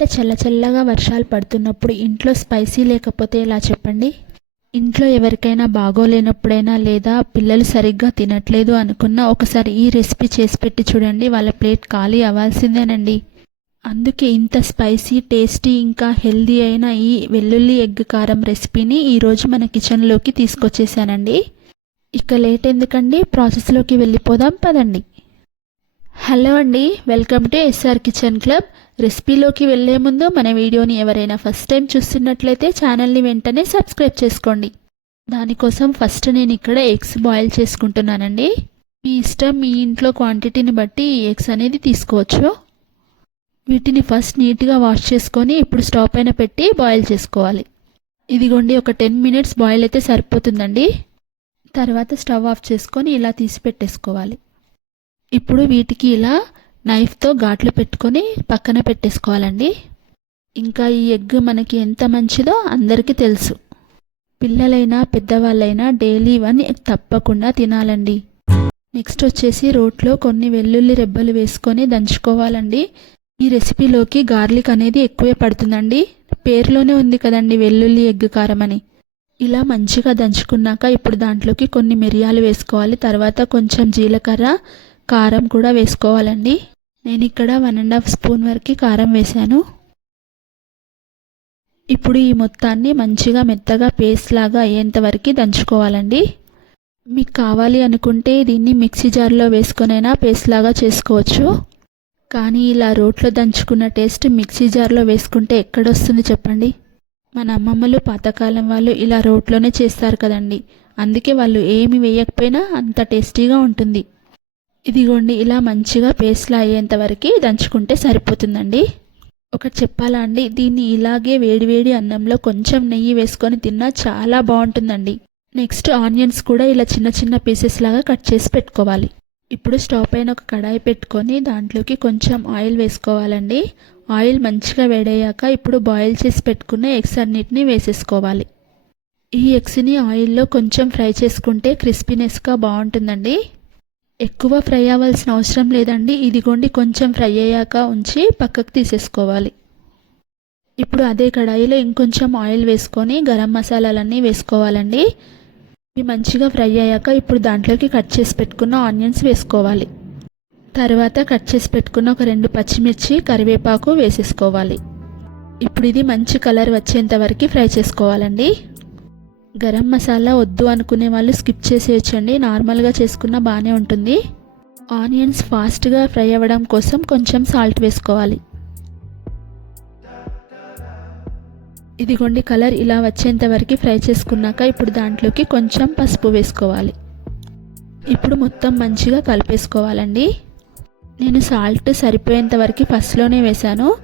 బయట చల్ల చల్లగా వర్షాలు పడుతున్నప్పుడు ఇంట్లో స్పైసీ లేకపోతే ఎలా చెప్పండి? ఇంట్లో ఎవరికైనా బాగోలేనప్పుడైనా లేదా పిల్లలు సరిగ్గా తినట్లేదు అనుకున్నా ఒకసారి ఈ రెసిపీ చేసి పెట్టి చూడండి వాళ్ళ ప్లేట్ ఖాళీ అవ్వాల్సిందేనండి. అందుకే ఇంత స్పైసీ టేస్టీ ఇంకా హెల్దీ అయిన ఈ వెల్లుల్లి ఎగ్ కారం రెసిపీని ఈరోజు మన కిచెన్లోకి తీసుకొచ్చేసానండి. ఇక లేట్ ఎందుకండి? ప్రాసెస్లోకి వెళ్ళిపోదాం పదండి. హలో అండి welcome to SR kitchen club. రెసిపీలోకి వెళ్ళే ముందు మన వీడియోని ఎవరైనా ఫస్ట్ టైం చూస్తున్నట్లయితే ఛానల్ని వెంటనే సబ్స్క్రైబ్ చేసుకోండి. దానికోసం ఫస్ట్ నేను ఇక్కడ ఎగ్స్ బాయిల్ చేసుకుంటున్నానండి. మీ ఇష్టం మీ ఇంట్లో క్వాంటిటీని బట్టి ఎగ్స్ అనేది తీసుకోవచ్చు. వీటిని ఫస్ట్ నీట్గా వాష్ చేసుకొని ఇప్పుడు స్టవ్ పైన పెట్టి బాయిల్ చేసుకోవాలి. ఇదిగోండి ఒక టెన్ మినిట్స్ బాయిల్ అయితే సరిపోతుందండి. తర్వాత స్టవ్ ఆఫ్ చేసుకొని ఇలా తీసి పెట్టేసుకోవాలి. ఇప్పుడు వీటికి ఇలా నైఫ్తో ఘాట్లు పెట్టుకొని పక్కన పెట్టేసుకోవాలండి. ఇంకా ఈ ఎగ్ మనకి ఎంత మంచిదో అందరికీ తెలుసు. పిల్లలైనా పెద్దవాళ్ళైనా డైలీ వన్ తప్పకుండా తినాలండి. నెక్స్ట్ వచ్చేసి రోట్లో కొన్ని వెల్లుల్లి రెబ్బలు వేసుకొని దంచుకోవాలండి. ఈ రెసిపీలోకి గార్లిక్ అనేది ఎక్కువే పడుతుందండి. పేరులోనే ఉంది కదండి వెల్లుల్లి ఎగ్ కారం అని. ఇలా మంచిగా దంచుకున్నాక ఇప్పుడు దాంట్లోకి కొన్ని మిరియాలు వేసుకోవాలి. తర్వాత కొంచెం జీలకర్ర కారం కూడా వేసుకోవాలండి. నేను ఇక్కడ వన్ అండ్ హాఫ్ స్పూన్ వరకు కారం వేశాను. ఇప్పుడు ఈ మొత్తాన్ని మంచిగా మెత్తగా పేస్ట్ లాగా అయ్యేంత వరకు దంచుకోవాలండి. మీకు కావాలి అనుకుంటే దీన్ని మిక్సీ జార్లో వేసుకొనైనా పేస్ట్ లాగా చేసుకోవచ్చు. కానీ ఇలా రోట్లో దంచుకున్న టేస్ట్ మిక్సీ జార్లో వేసుకుంటే ఎక్కడొస్తుంది చెప్పండి? మన అమ్మమ్మలు పాతకాలం వాళ్ళు ఇలా రోట్లోనే చేస్తారు కదండి. అందుకే వాళ్ళు ఏమి వేయకపోయినా అంత టేస్టీగా ఉంటుంది. ఇదిగోండి ఇలా మంచిగా పేస్ట్లా అయ్యేంత వరకు దంచుకుంటే సరిపోతుందండి. ఒకటి చెప్పాలా అండి దీన్ని ఇలాగే వేడివేడి అన్నంలో కొంచెం నెయ్యి వేసుకొని తిన్నా చాలా బాగుంటుందండి. నెక్స్ట్ ఆనియన్స్ కూడా ఇలా చిన్న చిన్న పీసెస్ లాగా కట్ చేసి పెట్టుకోవాలి. ఇప్పుడు స్టవ్ పైన ఒక కడాయి పెట్టుకొని దాంట్లోకి కొంచెం ఆయిల్ వేసుకోవాలండి. ఆయిల్ మంచిగా వేడయ్యాక ఇప్పుడు బాయిల్ చేసి పెట్టుకున్న ఎగ్స్ అన్నిటిని వేసేసుకోవాలి. ఈ ఎగ్స్ని ఆయిల్లో కొంచెం ఫ్రై చేసుకుంటే క్రిస్పీనెస్గా బాగుంటుందండి. ఎక్కువ ఫ్రై అవ్వాల్సిన అవసరం లేదండి. ఇదిగోండి కొంచెం ఫ్రై అయ్యాక ఉంచి పక్కకు తీసేసుకోవాలి. ఇప్పుడు అదే కడాయిలో ఇంకొంచెం ఆయిల్ వేసుకొని గరం మసాలాలన్నీ వేసుకోవాలండి. ఇవి మంచిగా ఫ్రై అయ్యాక ఇప్పుడు దాంట్లోకి కట్ చేసి పెట్టుకున్న ఆనియన్స్ వేసుకోవాలి. తర్వాత కట్ చేసి పెట్టుకున్న ఒక రెండు పచ్చిమిర్చి కరివేపాకు వేసేసుకోవాలి. ఇప్పుడు ఇది మంచి కలర్ వచ్చేంత వరకు ఫ్రై చేసుకోవాలండి. గరం మసాలా వద్దు అనుకునే వాళ్ళు స్కిప్ చేసేయచ్చండి. నార్మల్గా చేసుకున్న బాగానే ఉంటుంది. ఆనియన్స్ ఫాస్ట్గా ఫ్రై అవ్వడం కోసం కొంచెం సాల్ట్ వేసుకోవాలి. ఇదిగోండి కలర్ ఇలా వచ్చేంత వరకు ఫ్రై చేసుకున్నాక ఇప్పుడు దాంట్లోకి కొంచెం పసుపు వేసుకోవాలి. ఇప్పుడు మొత్తం మంచిగా కలిపేసుకోవాలండి. నేను సాల్ట్ సరిపోయేంత వరకు ఫస్ట్లోనే వేశాను.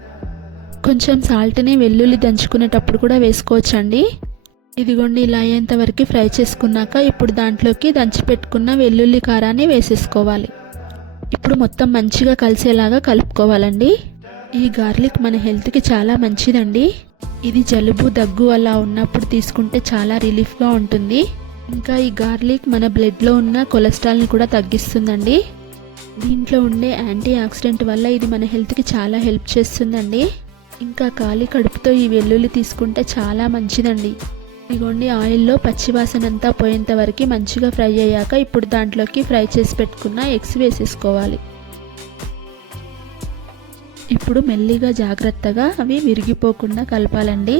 కొంచెం సాల్ట్ని వెల్లుల్లి దంచుకునేటప్పుడు కూడా వేసుకోవచ్చండి. ఇదిగోండి ఇలా అయ్యేంత వరకు ఫ్రై చేసుకున్నాక ఇప్పుడు దాంట్లోకి దంచి పెట్టుకున్న వెల్లుల్లి కారాన్ని వేసేసుకోవాలి. ఇప్పుడు మొత్తం మంచిగా కలిసేలాగా కలుపుకోవాలండి. ఈ గార్లిక్ మన హెల్త్కి చాలా మంచిదండి. ఇది జలుబు దగ్గు అలా ఉన్నప్పుడు తీసుకుంటే చాలా రిలీఫ్గా ఉంటుంది. ఇంకా ఈ గార్లిక్ మన బ్లడ్లో ఉన్న కొలెస్ట్రాల్ని కూడా తగ్గిస్తుందండి. దీంట్లో ఉండే యాంటీ ఆక్సిడెంట్ వల్ల ఇది మన హెల్త్కి చాలా హెల్ప్ చేస్తుందండి. ఇంకా ఖాళీ కడుపుతో ఈ వెల్లుల్లి తీసుకుంటే చాలా మంచిదండి. ఇదిగోండి ఆయిల్లో పచ్చివాసన అంతా పోయేంత వరకు మంచిగా ఫ్రై అయ్యాక ఇప్పుడు దాంట్లోకి ఫ్రై చేసి పెట్టుకున్న ఎగ్స్ వేసేసుకోవాలి. ఇప్పుడు మెల్లిగా జాగ్రత్తగా అవి విరిగిపోకుండా కలపాలండి.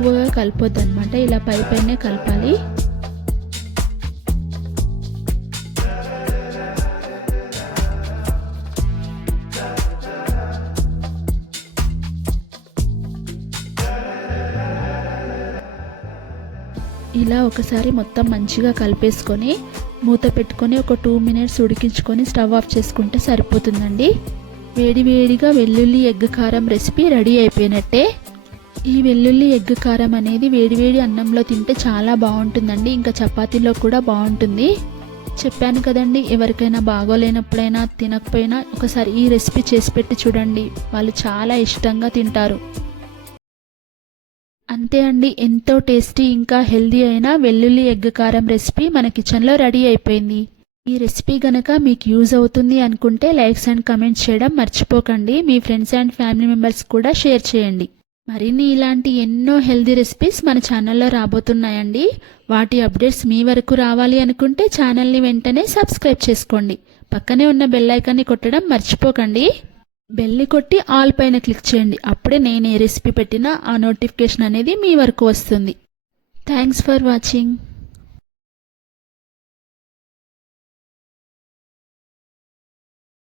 ఎక్కువగా కలపొద్దు అనమాట ఇలా పై పైనే కలపాలి. ఇలా ఒకసారి మొత్తం మంచిగా కలిపేసుకొని మూత పెట్టుకొని ఒక టూ మినిట్స్ ఉడికించుకొని స్టవ్ ఆఫ్ చేసుకుంటే సరిపోతుందండి. వేడి వేడిగా వెల్లుల్లి ఎగ్ కారం రెసిపీ రెడీ అయిపోయినట్టే. ఈ వెల్లుల్లి ఎగ్ కారం అనేది వేడివేడి అన్నంలో తింటే చాలా బాగుంటుందండి. ఇంకా చపాతీలో కూడా బాగుంటుంది. చెప్పాను కదండి ఎవరికైనా బాగోలేనప్పుడైనా తినకపోయినా ఒకసారి ఈ రెసిపీ చేసి పెట్టి చూడండి. వాళ్ళు చాలా ఇష్టంగా తింటారు. అంతే అండి ఎంతో టేస్టీ ఇంకా హెల్దీ అయిన వెల్లుల్లి ఎగ్ కారం రెసిపీ మన కిచెన్లో రెడీ అయిపోయింది. ఈ రెసిపీ గనక మీకు యూజ్ అవుతుంది అనుకుంటే లైక్స్ అండ్ కమెంట్స్ చేయడం మర్చిపోకండి. మీ ఫ్రెండ్స్ అండ్ ఫ్యామిలీ మెంబర్స్ కూడా షేర్ చేయండి. మరిన్ని ఇలాంటి ఎన్నో హెల్దీ రెసిపీస్ మన ఛానల్లో రాబోతున్నాయండి. వాటి అప్డేట్స్ మీ వరకు రావాలి అనుకుంటే ఛానల్ని వెంటనే సబ్స్క్రైబ్ చేసుకోండి. పక్కనే ఉన్న బెల్లైకాన్ని కొట్టడం మర్చిపోకండి. బెల్ని కొట్టి ఆల్ పైన క్లిక్ చేయండి. అప్పుడే నేను ఏ రెసిపీ పెట్టినా ఆ నోటిఫికేషన్ అనేది మీ వరకు వస్తుంది. Thanks for watching.